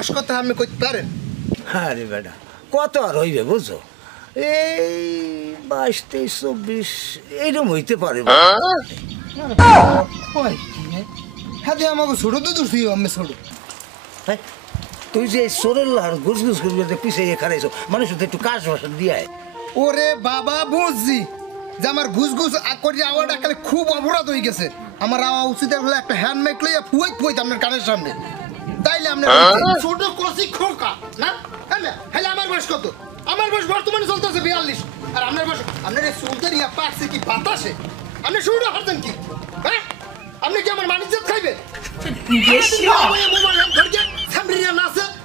বয়স কত আপনি কইতে পারেন? হ্যাঁ রে বেটা, কত আর হইবে বুঝছো, এই 22, 23, 24 এইরকম হইতে পারে। হ্যাঁ আমাকে ছোট তো দূর আমি ছোট। তুই যে সোরের লার ঘুষ ঘুষ করবি পিছিয়ে খারাইছো, মানুষ একটু কাজ বাসা দিয়ে। ওরে বাবা বুঝছি যে আমার ঘুষ ঘুষ করি আওয়াটা খালি খুব অপরাধ হয়ে গেছে। আমার আওয়া উচিত হলে একটা হ্যান্ডমেক লইয়া ফুয়াই ফুয়াই আপনার কানের সামনে, তাইলে আপনার ছোট কষি খোকা না। হ্যাঁ আমার বয়স কত? আমার বয়স বর্তমানে চলতেছে 42, আর আপনার বয়স আপনার এই চুলদের ইয়া পারছে কি বাতাসে? আপনি শুরু হারতেন কি? হ্যাঁ আপনি কি আমার মানিজ্জাত খাইবেন?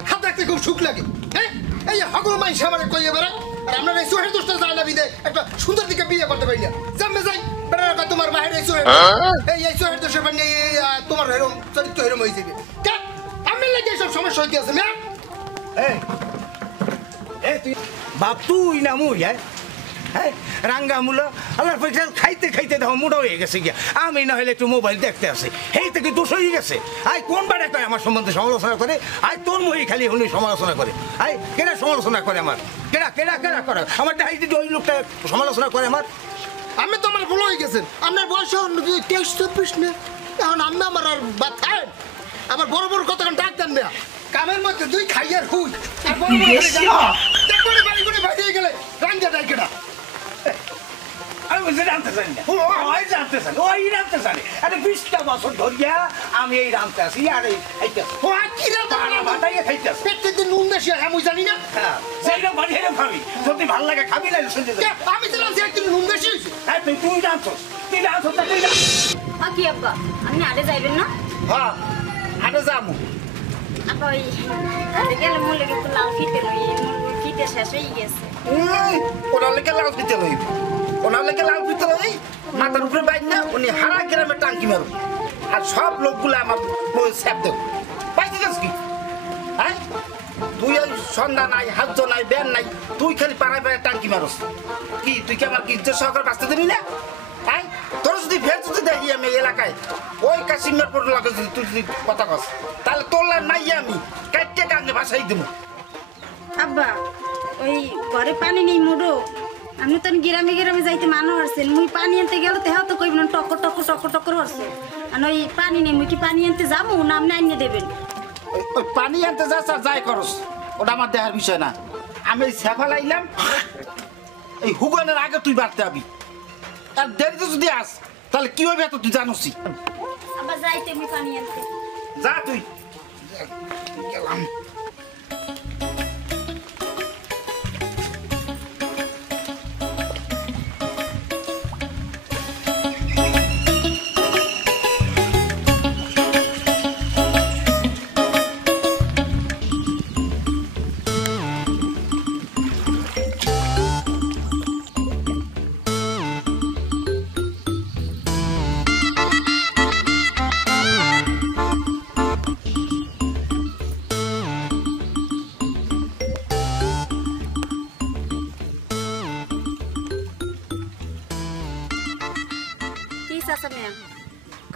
হাত রাখতে খুব সুখ লাগে। হ্যাঁ এই হগল মাইস আমার কইয়ে বেড়ায়, আর আপনার এই চোখের দোষটা যায় না বিদে একটা সুন্দর দিকে বিয়ে করতে পারি না। জামে যাই বেড়ার তোমার মায়ের এই চোখের এই চোখের দোষের বানিয়ে তোমার এরকম চরিত্র এরকম হয়ে যাবে। আমি লাগে এইসব সমস্যা হইতে আছে না। তুই বাপ তুই না মুই? হ্যাঁ রাঙ্গা মূলা আল্লাহর পয়সা খাইতে খাইতে দেখো মোটা হয়ে গেছে গিয়া, আমি না হলে একটু মোবাইল দেখতে আসি, এই থেকে দোষ হয়ে গেছে। আই কোন বারে কয় আমার সম্বন্ধে সমালোচনা করে? আই তোর মুই খালি উনি সমালোচনা করে। আই কেনা সমালোচনা করে আমার? কেনা কেনা কেনা করে আমার দেখাই যদি ওই লোকটা সমালোচনা করে আমার? আমি তো আমার ভুল হয়ে গেছেন। আপনার বয়স 23-24 না, এখন আমি আমার আর বাচ্চা আবার বড় বড় কতক্ষণ ডাক দেন না কামের মধ্যে দুই খাইয়ার হুই আর বড় বড় বাড়ি করে বাইরে গেলে রাঙ্গা দেয় কেনা। আমি জানতে চাই না, ওই জানতে চাই, ওই জানতে চাই। আরে 20টা বছর ধরিয়া আমি এই রামতে আছি, আর এই প্রত্যেকদিন নুন দেশি আমি জানি না। সেইটা বাড়ি খাবি, যদি ভাল লাগে খাবি না। আমি জানলাম যে একদিন নুন দেশি। তুই জানছো, তুই জানছো কি আব্বা আপনি আড়ে যাইবেন না? হ্যাঁ আড়ে যাবো। আব্বা ওই আড়ে গেলে মূল লেগে একটু লাল ফিতে লই, ফিতে শেষ হয়ে গেছে। ওনার লেগে লাল ফিতে লই, ওনার লেগে লাল ফিতে লই, মাথার উপরে বাইক না উনি হারা গ্রামে টাঙ্কি মারো, আর সব লোকগুলো আমার স্যাপ দেব পাইতে যাস কি? হ্যাঁ তুই ওই সন্ধ্যা নাই, হাত নাই, ব্যান নাই, তুই খালি পাড়ায় পাড়ায় টাঙ্কি মারস কি? তুই কি আমার ইজ্জত সহকারে বাঁচতে দেবি না? হ্যাঁ তোর যদি ফের যদি দেখি আমি এলাকায় ওই কাশিমের পর লাগে যদি তুই যদি কথা কস, তাহলে তোর লাগ নাই আমি কাইটে কাঙ্গে ভাসাই দেবো। আব্বা ওই ঘরে পানি নেই মুডো, আমি তো গ্রামে গ্রামে যাইতে মানো আসছেন, মুই পানি আনতে গেলে তো হ্যাঁ তো কইব না টক্কর টক্কর টক্কর টক্কর আসছে, আর ওই পানি নেই মুই কি পানি আনতে যাবো না আপনি আনিয়ে দেবেন? ওই পানি আনতে যাস আর যাই করস ওটা আমার দেখার বিষয় না। আমি এই সেফা লাইলাম, এই হুগানের আগে তুই বাড়তে যাবি, আর দেরিতে যদি আস তাহলে কি হবে এত তুই জানোসি। আবার যাইতে মুই পানি আনতে যা তুই গেলাম।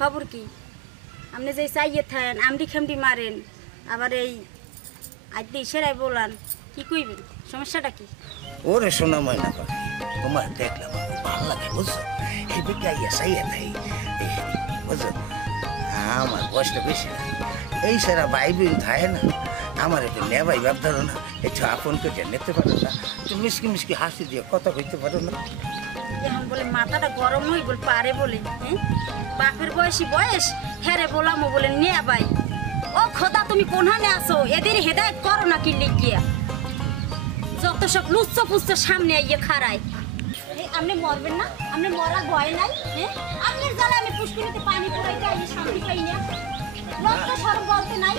খবর কি? আপনি যে চাইয়ে থাকেন আমডি খামডি মারেন, আবার এই আজ সেরাই বলান, কি কইবেন? সমস্যাটা কি? ওরে শোনা ময়না পাখি, তোমার দেখলাম ভালো লাগে বুঝছো, এই বেটা ইয়া চাইয়া নাই বুঝছো, আমার বয়সটা বেশি না, এই সারা ভাই বোন থাকে না, আমার একটু নেবাই ভাব ধরো না, একটু আপন কেটে নিতে পারো না, একটু মিষ্টি মিষ্টি হাসি দিয়ে কথা কইতে পারো না। এখন বলে মাথাটা গরম হই বলে পারে বলে, হ্যাঁ বাপের বয়সী বয়স হেরে বলামো বলে নিয়ে ভাই। ও খোদা তুমি কোনখানে আসো, এদের হেদায়ত করো না কি লিখিয়া, যত সব লুচ্চ পুচ্ছ সামনে আইয়ে খাড়ায়। আপনি মরবেন না? আপনি মরা ভয় নাই? হ্যাঁ আপনার জ্বালা আমি পুষ্করিতে পানি পড়াইতে আইয়ে শান্তি পাই না, লজ্জা শরম বলতে নাই।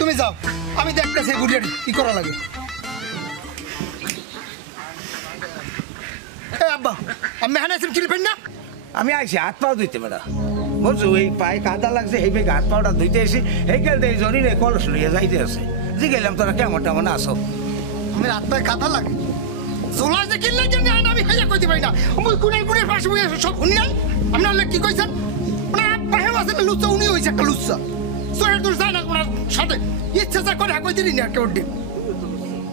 তুমি যাও, আমি দেখতেছি গুড়িয়াটি কি করা লাগে। আব্বা আমি এখানে আছি চিনবেন না? আমি আইসি হাত পাও ধুইতে বেড়া বুঝছো, এই পায়ে কাদা লাগছে, এই বেগে হাত পাওটা ধুইতে এসি, এই গেলতে এই জরিরে কলস লইয়া যাইতে আছে, যে গেলাম তোরা কেমন টেমন আসো। আমি হাত পায়ে কাদা লাগে, জোলা যে কিনলে কেন আমি খাইয়া কইতে পারি না মুই গুণের পাশে বই সব শুনি নাই আপনারা কি কইছেন মানে বাহেও আছে না লুচ্চা উনি হইছে একটা লুচ্চা সোহের দোষ যায় না ওনার সাথে ইচ্ছা যা করে কই দিলি না কেউ দিন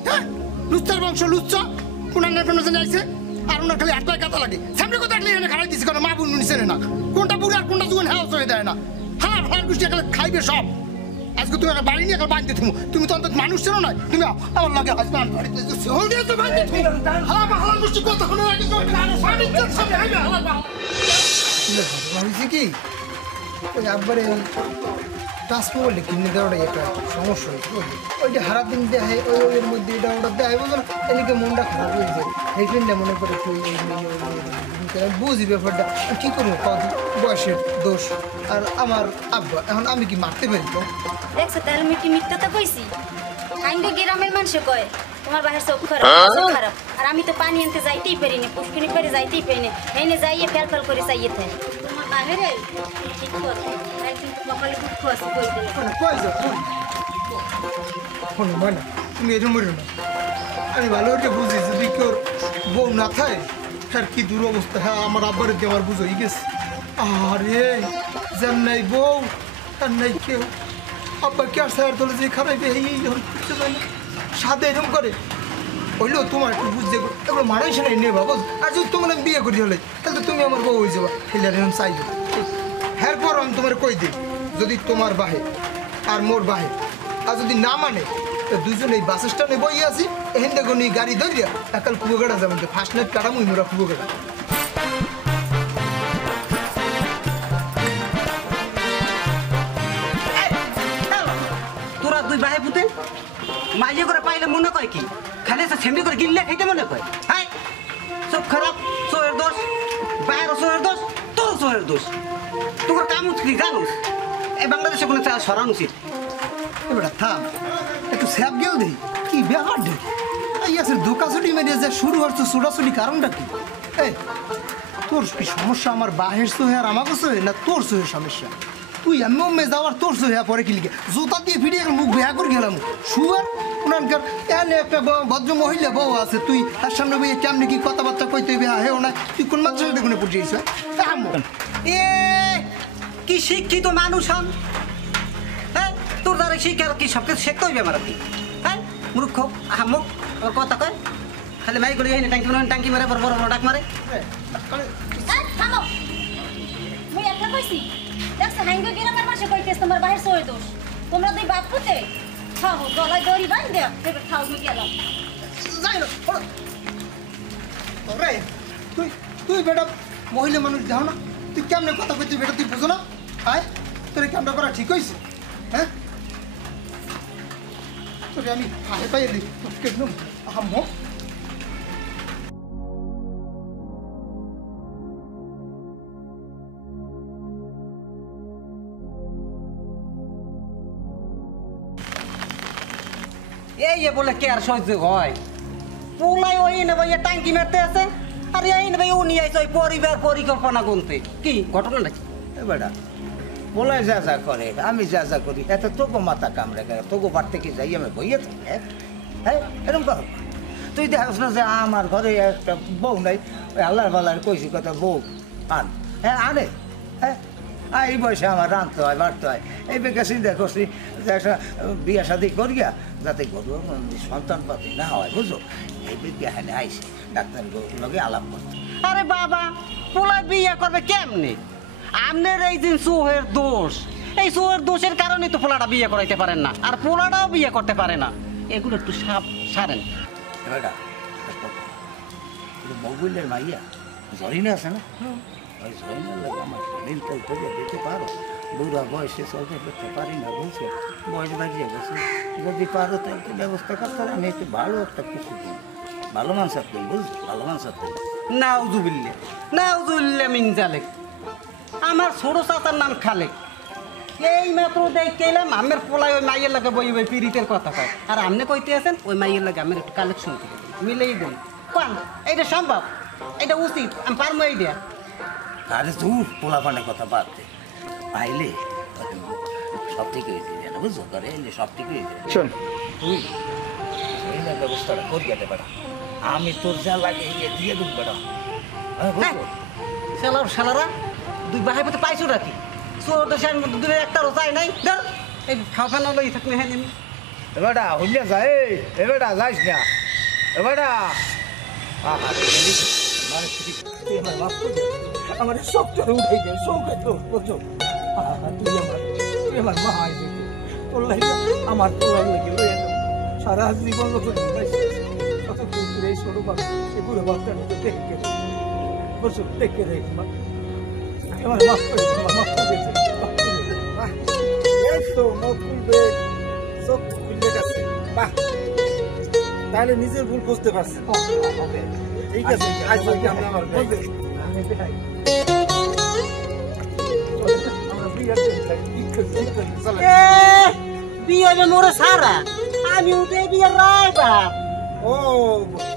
হ্যাঁ লুচ্চার বংশ লুচ্চা কোনার না কোনো জানি আইছে আর ওনার খালি হাত পায়ে কাটা লাগে সামনে কথা দেখলে এখানে খারাই দিছে কোনো মা বোন নিছে না কোনটা বুড়া আর কোনটা যুবন হ্যাঁ হয়ে দেয় না হ্যাঁ ভাড়ার গোষ্ঠী এখানে খাইবে সব আজকে তুমি একটা বাড়ি নিয়ে এখানে বাঁধতে তুমি তো অন্তত মানুষ ছিল না তুমি আমার লাগে হাসপাতাল বাড়িতে তো বাঁধতে তুমি হালা হালা গোষ্ঠী কত কোনো আগে স্বামীর সামনে হাইবে হালা ভাবছি কি ওই একবারে ট্রান্সপোর্টে কিনে দেওয়াটাই একটা সমস্যা হয়েছে ওইটা হারা দিন দেয় ওই ওইয়ের মধ্যে এটা ওটা দেয় বুঝলো এদিকে মনটা খারাপ হয়ে যায় এই ফ্রেন্ডটা মনে করে বুঝি ব্যাপারটা কী করবো কত বয়সের দোষ আর আমার আব্বা এখন আমি কি মারতে পারি তো দেখছো তাহলে আমি কি মিথ্যাটা কইছি আইনগো গ্রামের মানুষে কয় তোমার বাহির চোখ খারাপ আর আমি তো পানি আনতে যাইতেই পারি না পুষ্কিনি পেরে যাইতেই পারি না এনে যাইয়ে ফেল করে চাইয়ে থাকে তোমার বাহিরে ঠিক করে একদিন কপালে দুঃখ আছে কই দিলে কই যাও শোনো মানে তুমি এরকম বলো না আমি ভালো করে বুঝি যদি কেউ বউ না থাকে আর কি দুরবস্থা হ্যাঁ আমার আব্বারে দিয়ে আমার বুঝো গেছে আরে যেন নাই বউ আর নাই কেউ আব্বা কে আর স্যার তোলে যে খারাপ এই সাথে এরকম করে হইলেও তোমার একটু বুঝতে এগুলো মানুষ নাই নে বাবু আর যদি তোমার আমি বিয়ে করি হলে তাহলে তুমি আমার বউ হয়ে যাবা খেলে এরকম চাইবে হ্যাঁ পর আমি তোমার কই দিই যদি তোমার বাহে আর মোর বাহে আর যদি না মানে তো দুজন এই বাস স্ট্যান্ডে বই আছি এখান থেকে নিয়ে গাড়ি ধরিয়া একাল কুয়োগাড়া যাবেন ফার্স্ট নাইট কাটামুই মোরা কুয়োগাড়া তোরা দুই বাহে পুতে মাঝে করে পাইলে মনে কয় কি খালি সেমনি করে গিললে খাইতে মনে কয় হ্যাঁ সব খারাপ সোহের দোষ বাইরের সোহের দোষ তোর সোহের দোষ তোর কাম উঠলি জানোস এই বাংলাদেশে কোনো সরান উচিত এবার থাম একটু স্যাপ গেল দেই কি ব্যাপার দেখ এই আছে দোকাছুটি মেরে যে শুরু হচ্ছে ছোটাছুটি কারণটা কি এই তোর কি সমস্যা আমার বাহের সোহে আর আমাকে সোহে না তোর সোহে সমস্যা তুই এমন মে যাওয়ার তোর সোহে পরে কি লিখে জোতা দিয়ে ফিরিয়ে মুখ বেয়া করে গেলাম শুয়ার ওনানকার এনে একটা ভদ্র মহিলা বউ আছে তুই তার সামনে বইয়ে কেমনি কি কথাবার্তা কইতে বেহা হেও না তুই কোন মাত্র দেখুন পড়ছিস এ কি শিক্ষিত মানুষ হন হ্যাঁ তোর দ্বারা শিক্ষার কি সব কিছু শিখতে হইবে আমার আর কি হ্যাঁ মূর্খ আহাম্মক ওর কথা কয় খালি মাই করে টাঙ্কি মারে বড় বড় ডাক মারে থামো মুই একটা কইছি দেখছো হাইঙ্গো গ্রামের মানুষে কইতেছ তোমার বাহির সোহের দোষ তোমরা দুই বাপ পুতে খাও গলায় দড়ি বাঁধ দে এবার খাও মুই গেলাম যাই না রে তুই তুই বেটা মহিলা মানুষ যাও না তুই কেমনে কথা কইছিস বেটা তুই বুঝো না আয় তোর এই কামটা করা ঠিক হয়েছে হ্যাঁ তোকে আমি পায়ে পায়ে দিই কেন আহম্ম এই বলে কে আর সহ্য হয় পোলাই ওই নেবে টাঙ্কি মারতে আছে আর এই নেবে ও নিয়ে আসে ওই পরিবার পরিকল্পনা গুনতে কি ঘটনা নাকি বেটা বলাই যা যা করে আমি যা যা করি এত তোকে মাথা কামড়ে গেল তোকে বার থেকে যাই আমি বইয়ে থাকি হ্যাঁ এরকম করো তুই দেখাস না যে আমার ঘরে একটা বউ নাই ওই আল্লাহর বাল্লার কইছি কথা বউ আন হ্যাঁ আনে হ্যাঁ এই বয়সে আমার রাঁধতে হয় বাড়তে হয় এই বেকার চিন্তা করছি যে একটা বিয়া শাদি করিয়া যাতে গরু সন্তান পাতি না হয় বুঝো এই বেগে এখানে আইসি ডাক্তার লগে আলাপ করতে আরে বাবা পোলাই বিয়ে করবে কেমনে আপনার এই যে সোহের দোষ এই সোহের দোষের কারণে তো পোলাটা বিয়ে করাইতে পারেন না আর পোলাটাও বিয়ে করতে পারে না এগুলো একটু সারেন বেটা বগুলের মাইয়া জরিনা আছে না ওই জরিনার লাগে আমার মেন্টাল করে দিতে পারো বুড়া বয়সে চলতে করতে পারি না বুঝছো বয়স বাড়িয়ে গেছে যদি পারো তাহলে ব্যবস্থা করতে আমি একটু ভালো একটা কিছু দিই ভালো মানুষের দিই বুঝছো ভালো মানুষের দিই নাউজুবিল্লাহ মিন জালেক আমার ছোট চাচার নাম খালেক এই মাত্র দেখলাম আমের পোলায় ওই মাইয়ের লাগে বই বই পিরিতের কথা কয় আর আপনি কইতে আছেন ওই মাইয়ের লাগে আমার একটু কালেকশন মিলেই দেন কোন এইটা সম্ভব এটা উচিত আমি পারবো এই দেয়া আরে দূর পোলা পানের কথা বাদ দে আইলে সব থেকে হয়েছে না বুঝছো ঘরে এলে সব থেকে হয়েছে শোন তুই এই ব্যবস্থাটা করি যেতে পারা আমি তোর যা লাগে দিয়ে দেব বেটা শালারা দুই ভাই মতো পাইছো নাকি চোর দেশের মধ্যে দূরে একটা রোজাই নাই ধর এই ফাফানা লই থাকলে হ্যাঁ নেমি বেটা হইলে যায় এ বেটা যাইস না এ বেটা আমার সব চলে উঠে গেল সৌকে তো বুঝছো তুই আমার মা আইছে তোর লাগে আমার তোর লাগে লয়ে সারা জীবন যত কত দূর এই ছোট বাচ্চা এই বুড়ো বাচ্চাটা তো দেখে বুঝছো দেখে রে আমার মাফ করে দে মাফ করে দে এই তো নতুন বেগ সব খুলে গেছে বাহ তাহলে নিজের ভুল বুঝতে পারছি ঠিক আছে আজ থেকে আমরা আমার বলতে বিয়ে মোরে সারা আমি উঠে বিয়ে রাইবা ও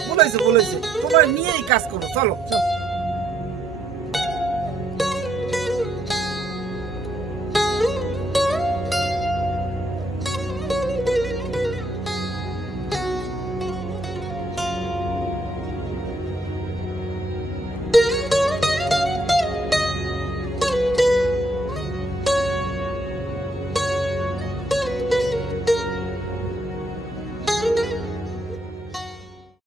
বলেছে তোমার নিয়েই কাজ করবো চলো